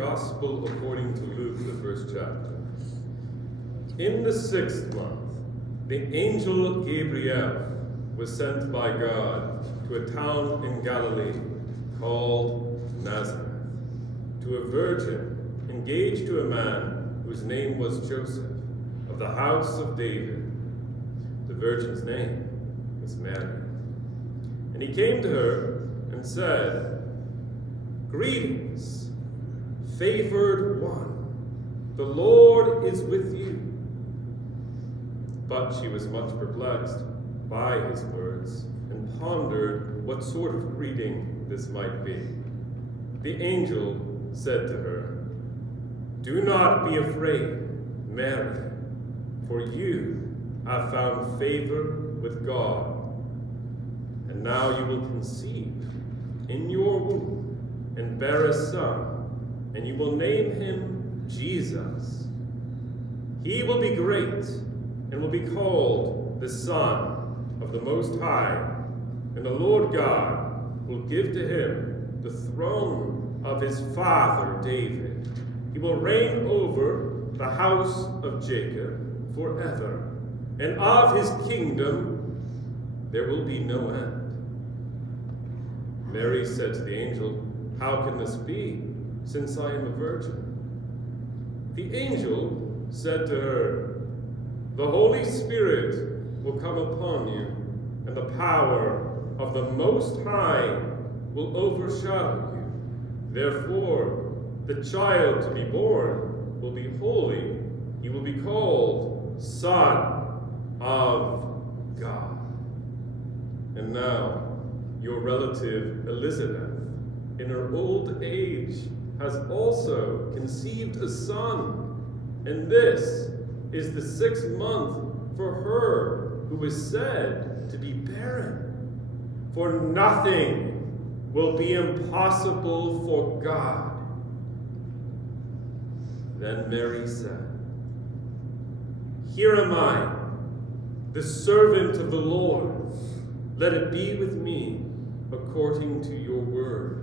Gospel according to Luke, the first chapter. In the 6th month, the angel Gabriel was sent by God to a town in Galilee called Nazareth, to a virgin engaged to a man whose name was Joseph, of the house of David. The virgin's name was Mary. And he came to her and said, "Greetings, favored one, the Lord is with you." But she was much perplexed by his words and pondered what sort of greeting this might be. The angel said to her, "Do not be afraid, Mary, for you have found favor with God. And now you will conceive in your womb and bear a son, and you will name him Jesus. He will be great and will be called the Son of the Most High, and the Lord God will give to him the throne of his father David. He will reign over the house of Jacob forever, and of his kingdom there will be no end." Mary said to the angel, "How can this be, since I am a virgin?" The angel said to her, "The Holy Spirit will come upon you, and the power of the Most High will overshadow you. Therefore, the child to be born will be holy. He will be called Son of God. And now, your relative Elizabeth, in her old age, has also conceived a son, and this is the 6th month for her who is said to be barren. For nothing will be impossible for God." Then Mary said, "Here am I, the servant of the Lord. Let it be with me according to your word."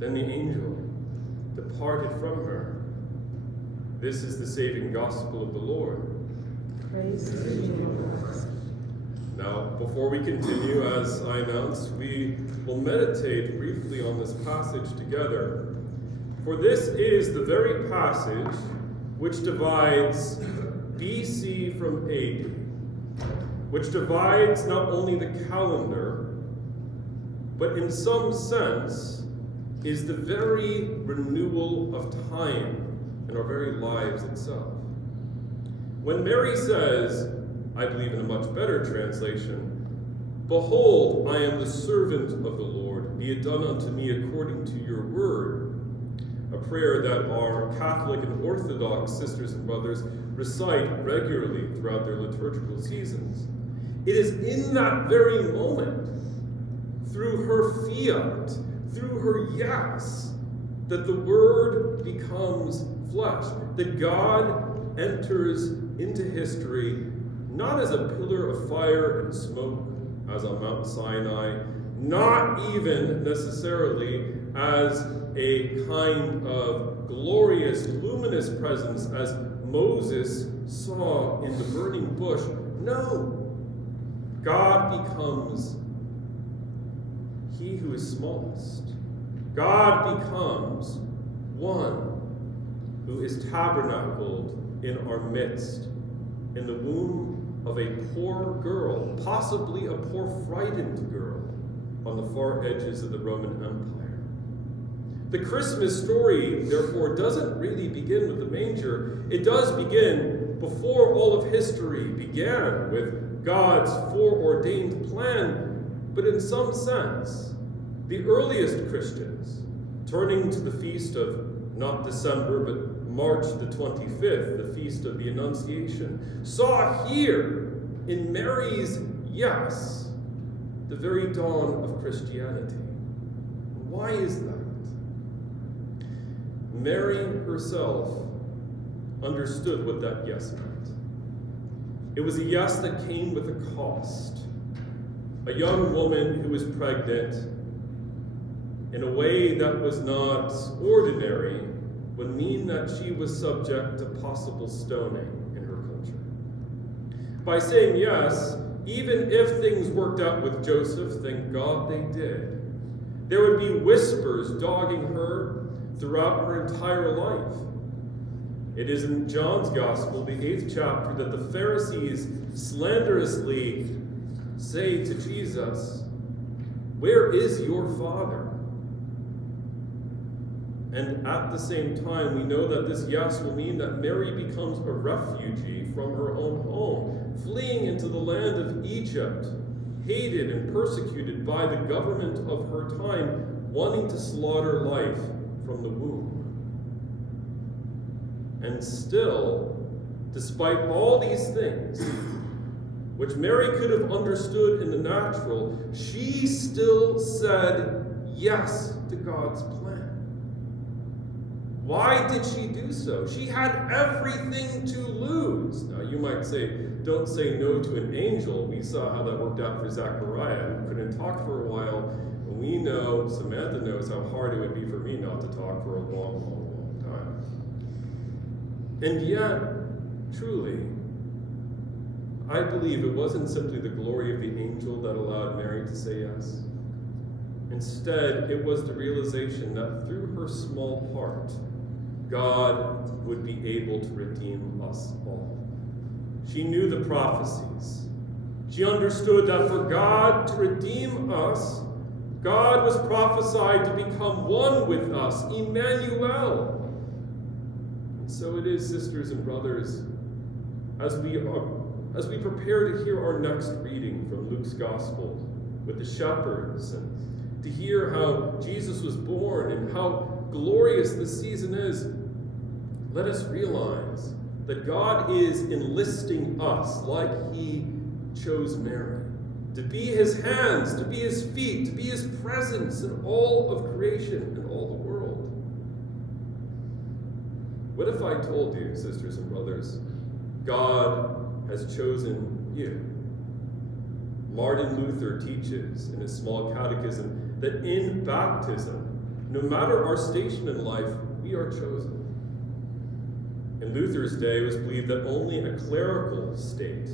Then the angel departed from her. This is the saving gospel of the Lord. Praise to you, Lord. Now, before we continue, as I announced, we will meditate briefly on this passage together. For this is the very passage which divides BC from AD, which divides not only the calendar, but in some sense is the very renewal of time in our very lives itself. When Mary says, I believe in a much better translation, "Behold, I am the servant of the Lord, be it done unto me according to your word," a prayer that our Catholic and Orthodox sisters and brothers recite regularly throughout their liturgical seasons. It is in that very moment, through her fiat, through her yes, that the Word becomes flesh, that God enters into history not as a pillar of fire and smoke, as on Mount Sinai, not even necessarily as a kind of glorious, luminous presence as Moses saw in the burning bush. No, God becomes he who is smallest. God becomes one who is tabernacled in our midst, in the womb of a poor girl, possibly a poor frightened girl, on the far edges of the Roman Empire. The Christmas story, therefore, doesn't really begin with the manger. It does begin before all of history began, with God's foreordained plan, but in some sense, the earliest Christians, turning to the feast of not December, but March the 25th, the feast of the Annunciation, saw here in Mary's yes the very dawn of Christianity. Why is that? Mary herself understood what that yes meant. It was a yes that came with a cost. A young woman who was pregnant in a way that was not ordinary would mean that she was subject to possible stoning in her culture. By saying yes, even if things worked out with Joseph, thank God they did, there would be whispers dogging her throughout her entire life. It is in John's Gospel, the 8th chapter, that the Pharisees slanderously say to Jesus, "Where is your father?" And at the same time, we know that this yes will mean that Mary becomes a refugee from her own home, fleeing into the land of Egypt, hated and persecuted by the government of her time, wanting to slaughter life from the womb. And still, despite all these things, which Mary could have understood in the natural, she still said yes to God's plan. Why did she do so? She had everything to lose. Now, you might say, don't say no to an angel. We saw how that worked out for Zechariah, who couldn't talk for a while. And we know, Samantha knows how hard it would be for me not to talk for a long, long, long time. And yet, truly, I believe it wasn't simply the glory of the angel that allowed Mary to say yes. Instead, it was the realization that through her small heart, God would be able to redeem us all. She knew the prophecies. She understood that for God to redeem us, God was prophesied to become one with us, Emmanuel. And so it is, sisters and brothers, as we prepare to hear our next reading from Luke's Gospel with the shepherds, and to hear how Jesus was born and how glorious this season is, let us realize that God is enlisting us like he chose Mary, to be his hands, to be his feet, to be his presence in all of creation and all the world. What if I told you, sisters and brothers, God has chosen you? Martin Luther teaches in his small catechism that in baptism, no matter our station in life, we are chosen. In Luther's day, it was believed that only a clerical state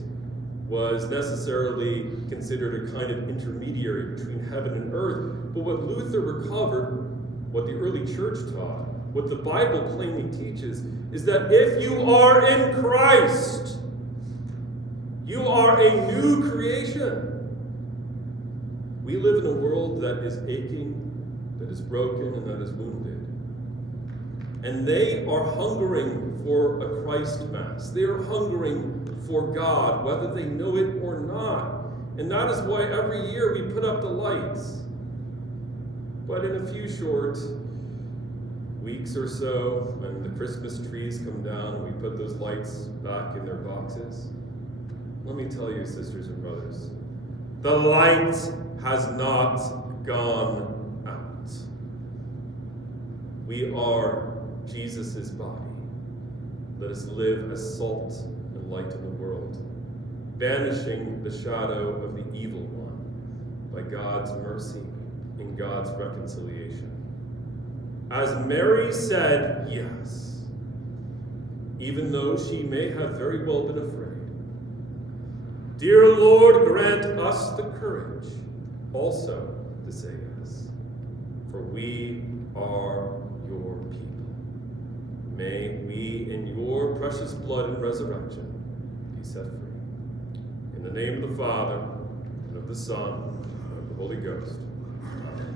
was necessarily considered a kind of intermediary between heaven and earth. But what Luther recovered, what the early church taught, what the Bible plainly teaches, is that if you are in Christ, you are a new creation. We live in a world that is aching, that is broken, and that is wounded. And they are hungering for a Christ Mass. They are hungering for God, whether they know it or not. And that is why every year we put up the lights. But in a few short weeks or so, when the Christmas trees come down and we put those lights back in their boxes, let me tell you, sisters and brothers, the light has not gone out. We are Jesus' body. Let us live as salt and light in the world, banishing the shadow of the evil one by God's mercy and God's reconciliation. As Mary said yes, even though she may have very well been afraid. Dear Lord, grant us the courage also to say yes, for we are your people. May we, in your precious blood and resurrection, be set free. In the name of the Father, and of the Son, and of the Holy Ghost. Amen.